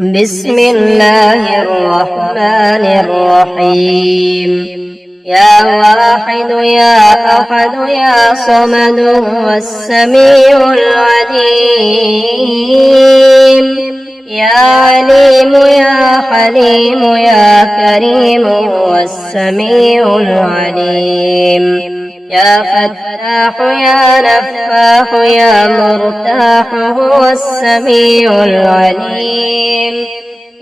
بسم الله الرحمن الرحيم. يا واحد يا أحد يا صمد هو السميع العليم. يا عليم يا حليم يا كريم هو السميع العليم. يا فتاح يا نفاح يا مرتاح هو السميع العليم.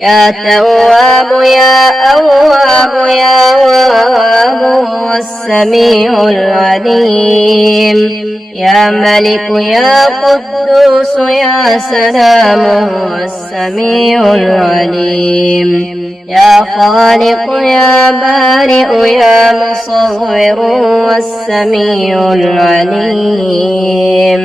يا تواب يا أواب يا واب هو السميع العليم. يا ملك يا قدوس يا سلام هو السميع العليم. يا خالق يا بارئ يا مصور هو السميع العليم.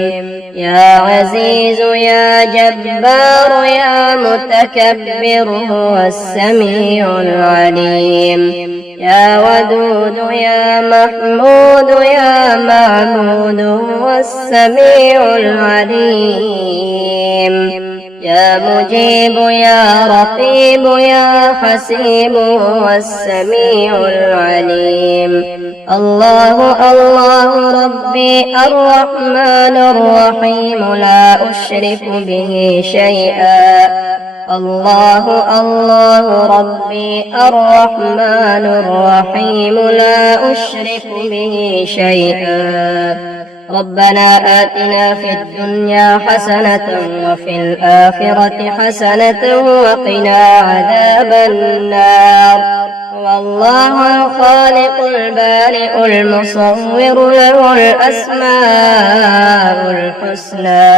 يا عزيز يا جبار يا متكبر هو السميع العليم. يا ودود يا محمود يا معبود هو السميع العليم. يا مجيب يا رقيب يا حسيب هو السميع العليم. الله الله ربي الرحمن الرحيم لا أشرك به شيئا. الله الله ربي الرحمن الرحيم لا أشرك به شيئا. ربنا آتنا في الدنيا حسنة وفي الآخرة حسنة وقنا عذاب النار. والله الخالق البارئ المصور له الأسماء الحسنى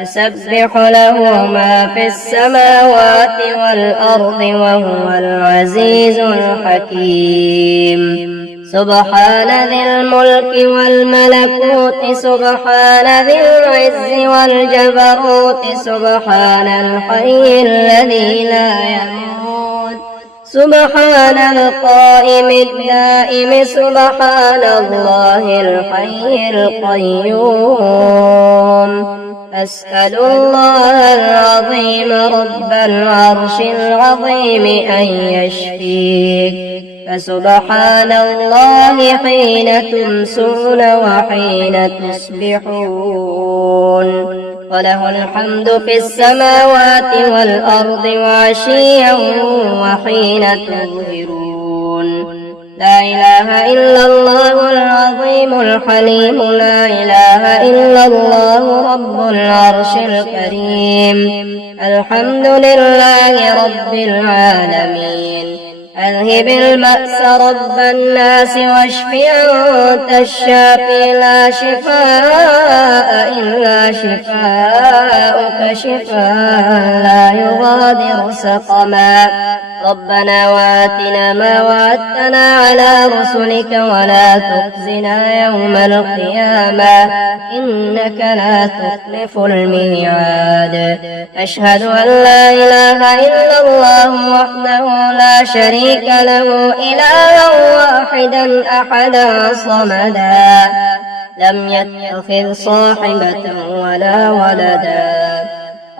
يسبح له ما في السماوات والأرض وهو العزيز الحكيم. سبحان ذي الملك والملكوت سبحان ذي العز والجبروت سبحان الحي الذي لا يموت سبحان القائم الدائم سبحان الله الحي القيوم. أسأل الله العظيم رب العرش العظيم أن يشفيك. فسبحان الله حين تمسون وحين تصبحون. وله الحمد في السماوات والأرض وعشيا وحين تظهرون. لا إله إلا الله العظيم الحليم. لا إله إلا الله رب العرش الكريم. الحمد لله رب العالمين. أذهب البأس رب الناس واشف أنت الشافي لا شفاء إلا شفاءك شفاء لا يغادر سقما. ربنا وآتنا ما وعدتنا على رسلك ولا تخزنا يوم القيامة إنك لا تخلف الميعاد. أشهد أن لا إله إلا الله وحده لا شريك له إلها واحدا أحدا صمدا لم يتخذ صاحبة ولا ولدا.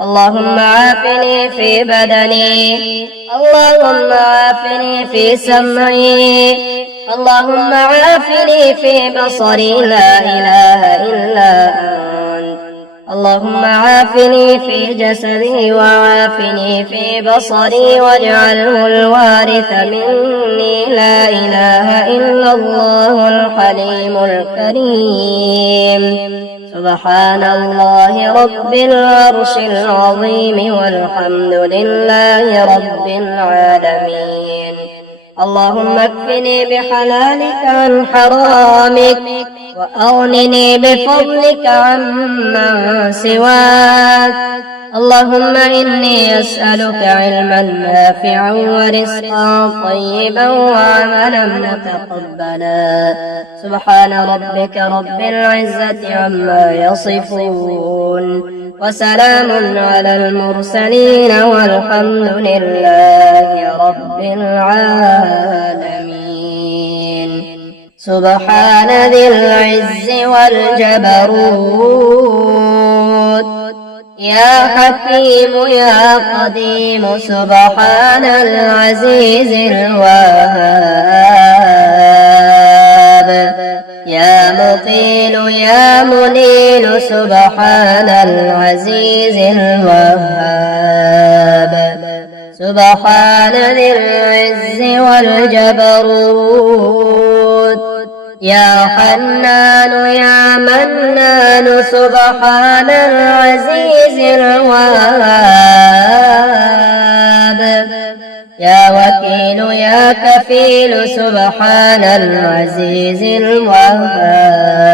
اللهم عافني في بدني. اللهم عافني في سمعي. اللهم عافني في بصري. لا إله إلا أنت. اللهم عافني في جسدي وعافني في بصري واجعله الوارث مني. لا إله إلا الله الحليم الكريم. سبحان الله رب العرش العظيم والحمد لله رب العالمين. اللهم اكفني بحلالك عن حرامك وأغنني بفضلك عمن سواك. اللهم إني أسألك علما نافعا ورزقا طيبا وعملا متقبلا. سبحان ربك رب العزة عما يصفون وسلام على المرسلين والحمد لله رب العالمين. سبحان ذي العز والجبروت يا حكيم يا قديم سبحان العزيز الوهاب يا مقيل يا منيل سبحان العزيز الوهاب سبحان ذي العز والجبروت يا حنان يا منان سبحان العزيز الوهاب يا وكيل يا كفيل سبحان العزيز الوهاب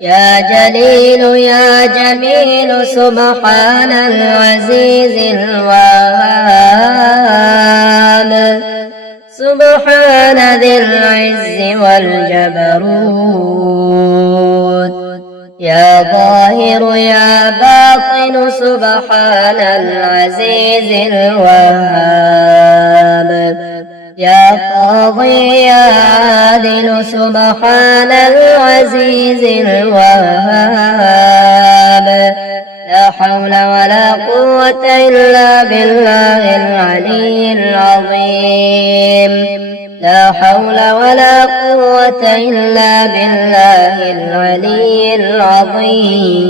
يا جليل يا جميل سبحان العزيز الوهاب سبحان ذي العز والجبروت يا ظاهر يا باطن سبحان العزيز الوهاب يا قاضي يا عادل سبحان العزيز الوهاب لا حول ولا قوة إلا بالله العلي العظيم لا حول ولا قوة إلا بالله العلي العظيم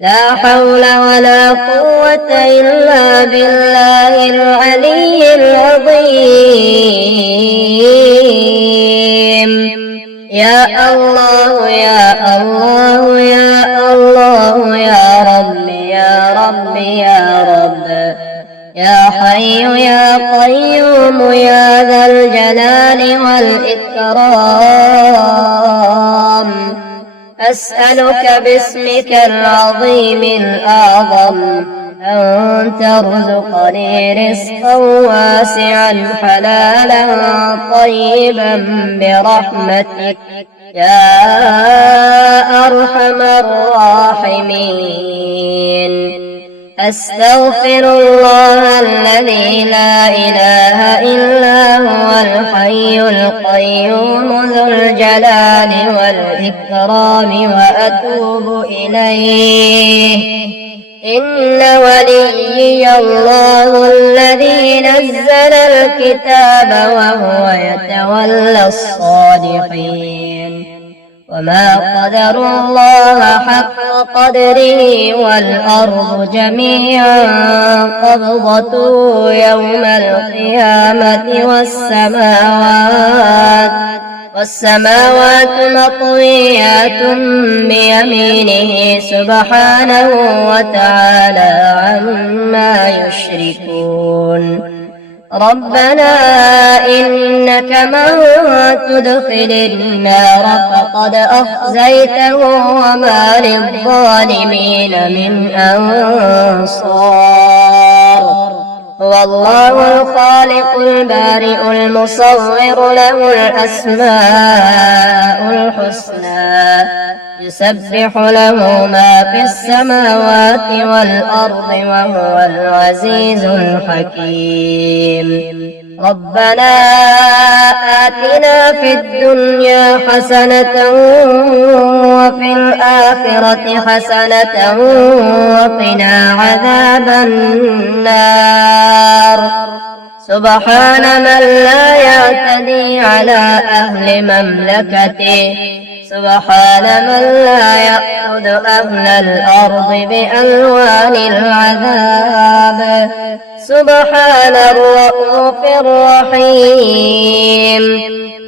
لا حول ولا قوة إلا بالله العلي العظيم يا الله يا الله يا الله يا رب يا رب يا رب يا حي يا قيوم يا ذا الجلال والإكرام أسألك باسمك العظيم الأعظم أن ترزقني رزقا واسعا حلالا طيبا برحمتك يا أرحم الراحمين أستغفر الله الذي لا إله إلا هو الحي القيوم ذو الجلال والإكرام وأتوب إليه إن وليي الله الذي نزل الكتاب وهو يتولى الصالحين وما قدر الله حق قدره والأرض جميعا قبضته يوم القيامة والسماوات مطويات بيمينه سبحانه وتعالى عما يشركون ربنا إنك من تدخل النار فقد أخزيته وما للظالمين من أنصار هو الله الخالق البارئ المصور له الأسماء الحسنى يسبح له ما في السماوات والأرض وهو العزيز الحكيم ربنا آتنا في الدنيا حسنة وفي الآخرة حسنة وقنا عذاب النار سبحان من لا يعتدي على أهل مملكته سبحان من لا يأخذ أهل الأرض بألوان العذاب سبحان الرؤوف الرحيم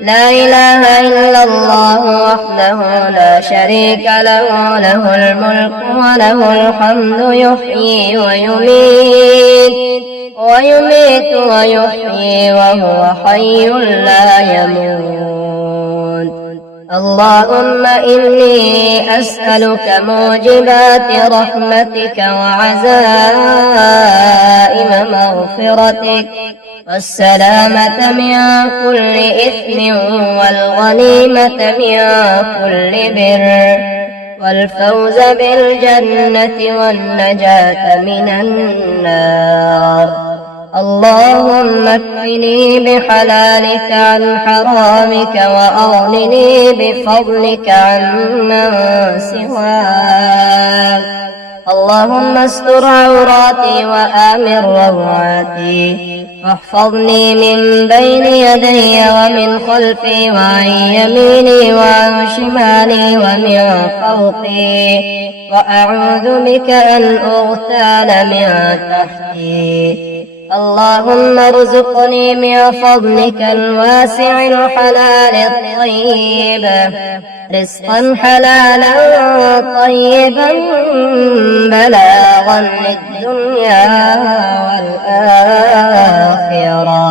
لا إله إلا الله وحده لا شريك له له الملك وله الحمد يحيي ويميت ويحيي وهو حي لا يموت اللهم إني أسألك موجبات رحمتك وعزائم مغفرتك والسلامة من كل إثم والغنيمة من كل بر والفوز بالجنة والنجاة من النار اللهم اكفني بحلالك عن حرامك وأغنني بفضلك عمن سواك. اللهم استر عوراتي وآمن روعاتي واحفظني من بين يدي ومن خلفي وعن يميني وعن شمالي ومن فوقي، وأعوذ بك أن أغتال من تحتي. اللهم ارزقني من فضلك الواسع الحلال الطيب رزقا حلالا طيبا بلاغا للدنيا والآخرة.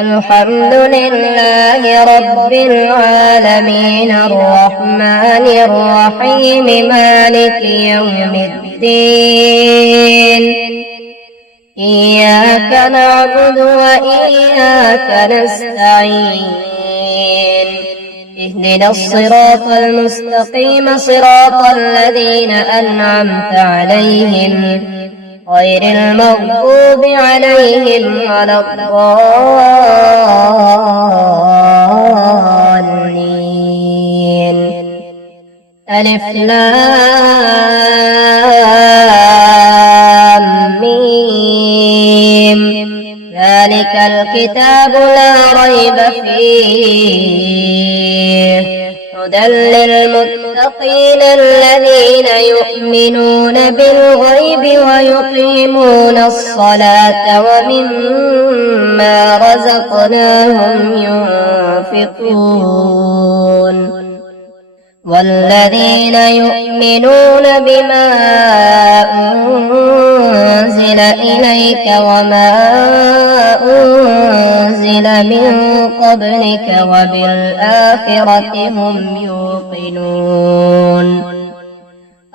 الحمد لله رب العالمين الرحمن الرحيم مالك يوم الدين. إياك نعبد وإياك نستعين. اهدنا الصراط المستقيم صراط الذين أنعمت عليهم غير المغضوب عليهم ولا الضالين. ألف لام ميم. ذلك الكتاب لا ريب فيه هدى للمتقين الذين يؤمنون بالغيب ويقيمون الصلاة ومما رزقناهم ينفقون. والذين يؤمنون بما أنزل إليك وما أنزل من قبلك وبالآخرة هم يوقنون.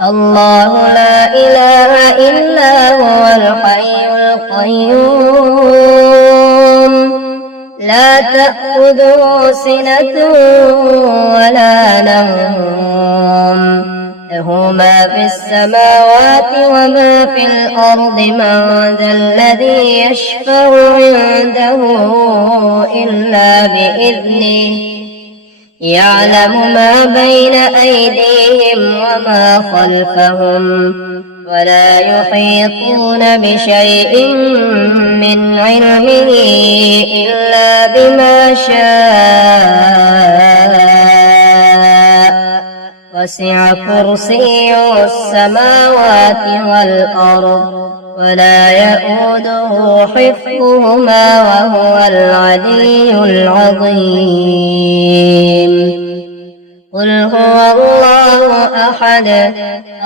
الله لا إله إلا هو الحي القيوم لا تأخذه سنة ولا نوم له ما في السماوات وما في الأرض. من ذا الذي يشفع عنده إلا بإذنه يعلم ما بين أيديهم وما خلفهم ولا يحيطون بشيء من علمه إلا بما شاء. وسع كرسيه السماوات والأرض ولا يئوده حفظهما وهو العلي العظيم. قل هو الله أحد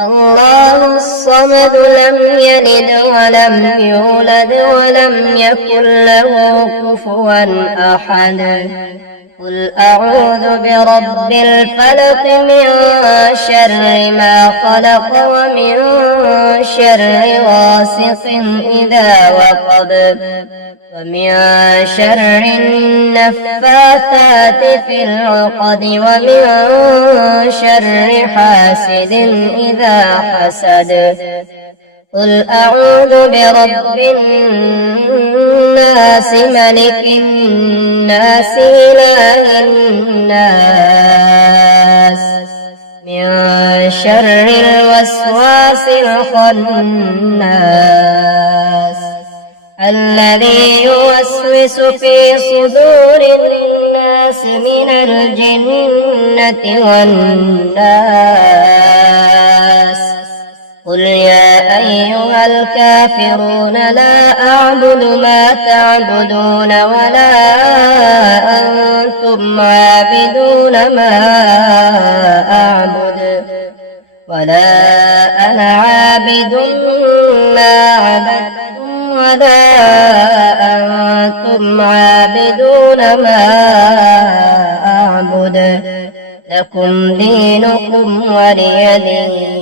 الله الصمد لم يلد ولم يولد ولم يكن له كفوا أحد. قل أعوذ برب الفلق من شر ما خلق ومن شر غاسق إذا وقب ومن شر النفاثات في العقد ومن شر حاسد إذا حسد. قل أعوذ برب الناس ملك الناس إله الناس من شر الوسواس الخناس الذي يوسوس في صدور الناس من الجنة والناس. قل يا أيها الكافرون لا أعبد ما تعبدون ولا أنتم عابدون ما أعبد ولا أنا عابد ما عبدتم ولا أنتم عابدون ما أعبد لكم دينكم ولي دين.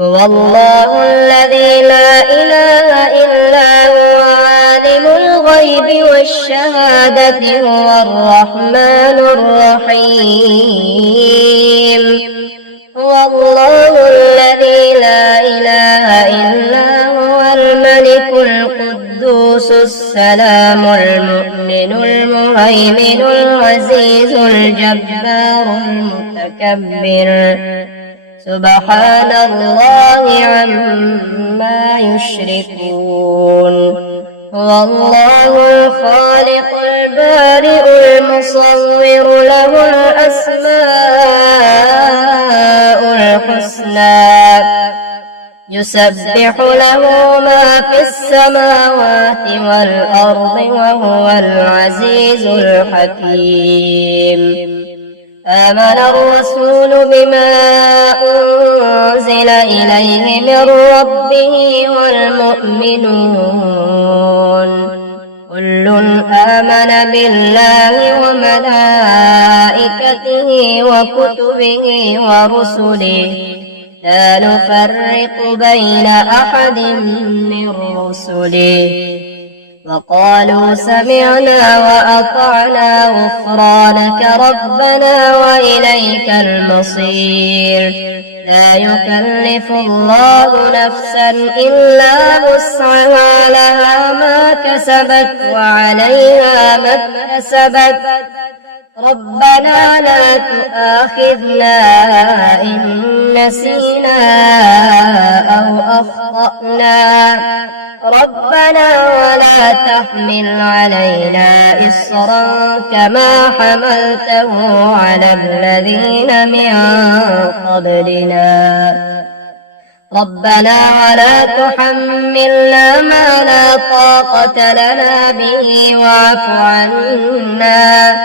هو الله الذي لا إله إلا هو عالم الغيب والشهادة هو الرحمن الرحيم. هو الله الذي لا إله إلا هو الملك الملك القدوس السلام المؤمن المهيمن العزيز الجبار المتكبر سبحان الله عما يشركون هو الله الخالق البارئ المصور له الأسماء الحسنى يسبح له ما في السماوات والأرض وهو العزيز الحكيم آمن الرسول بما أنزل إليه من ربه والمؤمنون كل آمن بالله وملائكته وكتبه ورسله لا نفرق بين أحد من رسله وقالوا سمعنا وأطعنا غفرانك ربنا وإليك المصير لا يكلف الله نفسا إلا وسعها لها ما كسبت وعليها ما اكتسبت ربنا لا تؤاخذنا إن نسينا أو أخطأنا ربنا ولا تحمل علينا إصرا كما حملته على الذين من قبلنا ربنا ولا تحملنا ما لا طاقة لنا به واعف عنا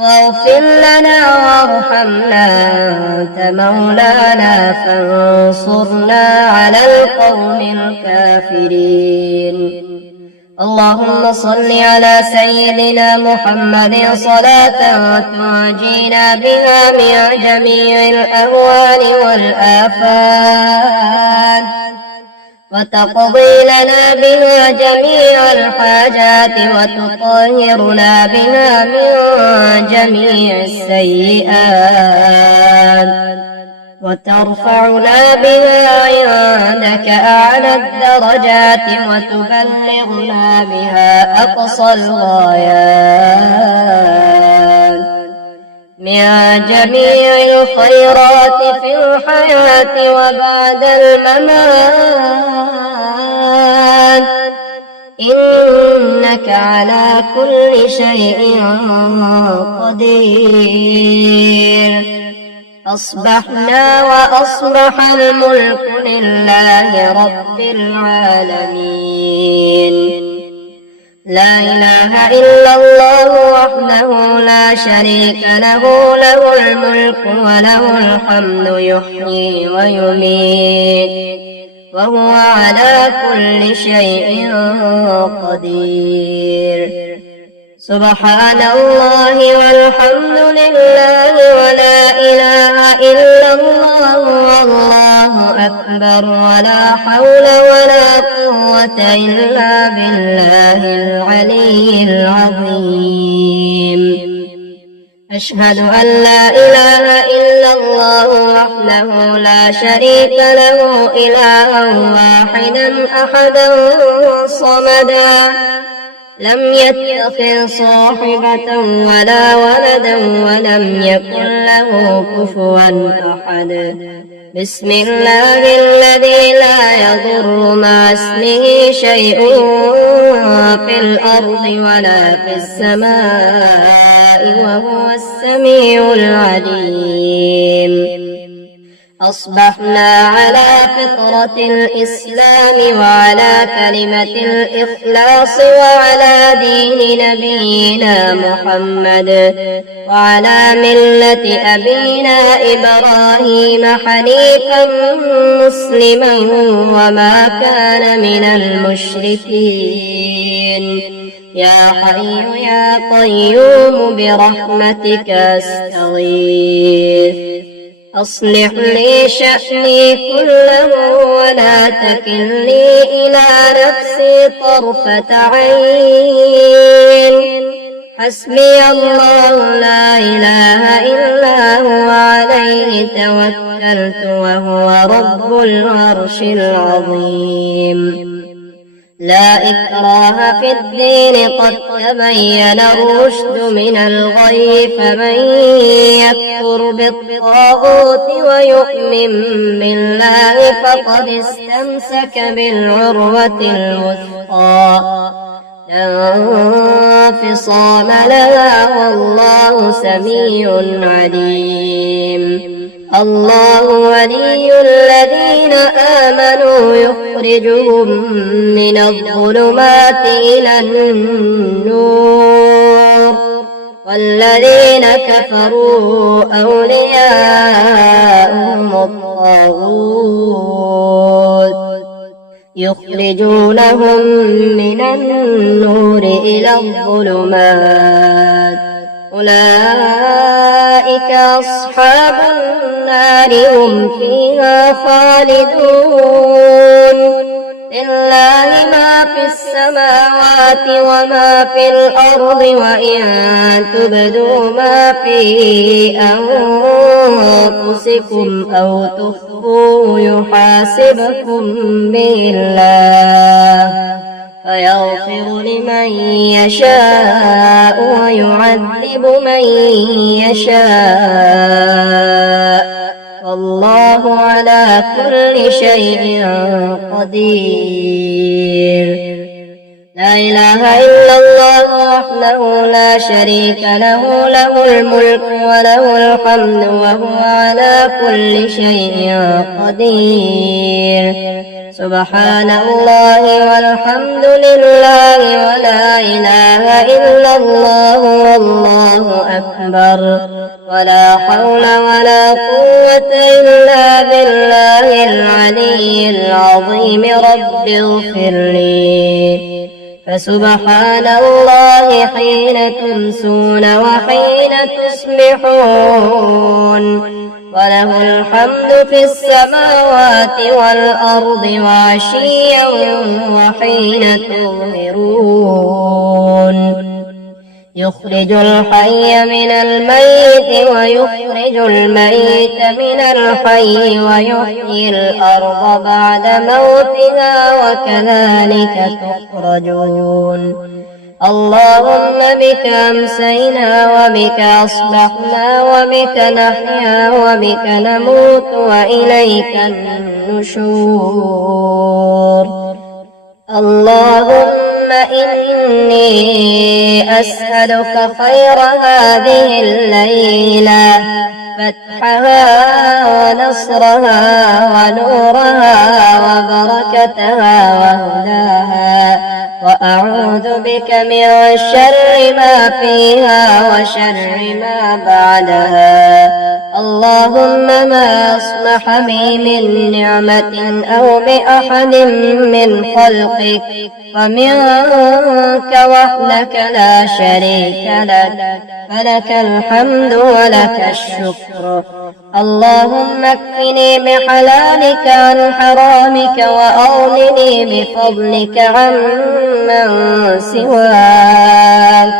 واغفر لنا وارحمنا أنت مولانا فانصرنا على القوم الكافرين اللهم صل على سيدنا محمد صلاة تعجينا بها من جميع الأهوال والآفات وتقضي لنا بها جميع الحاجات وتطهرنا بها من جميع السيئات وترفعنا بها عندك أعلى الدرجات وتبلغنا بها أقصى الغايات من جميع الخيرات في الحياة وبعد الممات إنك على كل شيء قدير أصبحنا وأصبح الملك لله رب العالمين لا إله إلا الله وحده لا شريك له له الملك وله الحمد يحيي ويميت وهو على كل شيء قدير سبحان الله والحمد لله ولا إله إلا الله والله أكبر ولا حول ولا قوة إلا بالله العلي العظيم أشهد أن لا إله إلا الله وحده لا شريك له إلها واحدا أحدا صمدا لم يتخذ صاحبة ولا ولدا ولم يكن له كفوا أحد بسم الله الذي لا يضر مع اسمه شيء في الأرض ولا في السماء وهو السميع العليم أصبحنا على فطرة الإسلام وعلى كلمة الإخلاص وعلى دين نبينا محمد وعلى ملة أبينا إبراهيم حنيفا مسلما وما كان من المشركين يا حي يا قيوم برحمتك أستغيث أصلح لي شأني كله ولا تكلني إلى نفسي طرفة عين حسبي الله لا إله إلا هو عليه توكلت وهو رب العرش العظيم لا إكراه في الدين قد تبين الرشد من الغي فمن يكفر بالطاغوت ويؤمن بالله فقد استمسك بالعروة الوثقى لا انفصام لها والله سميع عليم. الله ولي الذين آمنوا يخرجهم من الظلمات إلى النور والذين كفروا أولياءهم الطاغوت يخرجونهم من النور إلى الظلمات أولئك أصحاب النار هم فيها خالدون. لله ما في السماوات وما في الأرض وإن تبدوا ما في أنفسكم أو تخفوه يحاسبكم به الله فيغفر لمن يشاء ويعذب من يشاء والله على كل شيء قدير. لا إله إلا الله وحده لا شريك له له الملك وله الحمد وهو على كل شيء قدير. سبحان الله والحمد لله ولا إله إلا الله والله أكبر ولا حول ولا قوة إلا بالله العلي العظيم. رب اغفر لي. فسبحان الله حين تمسون وحين تصبحون وله الحمد في السماوات والأرض وعشيا وحين تظهرون. يخرج الحي من الميت ويخرج الميت من الحي ويحيي الأرض بعد موتها وكذلك تخرجون. اللهم بك أمسينا وبك أصبحنا وبك نحيا وبك نموت وإليك النشور. اللهم إني أسألك خير هذه الليلة فتحها ونصرها ونورها وبركتها وهداها وأعوذ بك من شر ما فيها وشر ما بعدها. اللهم ما أصلح بي من نعمة أو بأحد من خلقك فمنك وحدك لا شريك لك فلك الحمد ولك الشكر. اللهم اكفني بحلالك عن حرامك وأغنني بفضلك عمن سواك.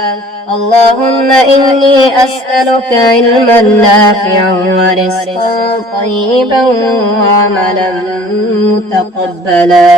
اللهم إني أسألك علما نافعا ورزقا طيبا وعملا متقبلا.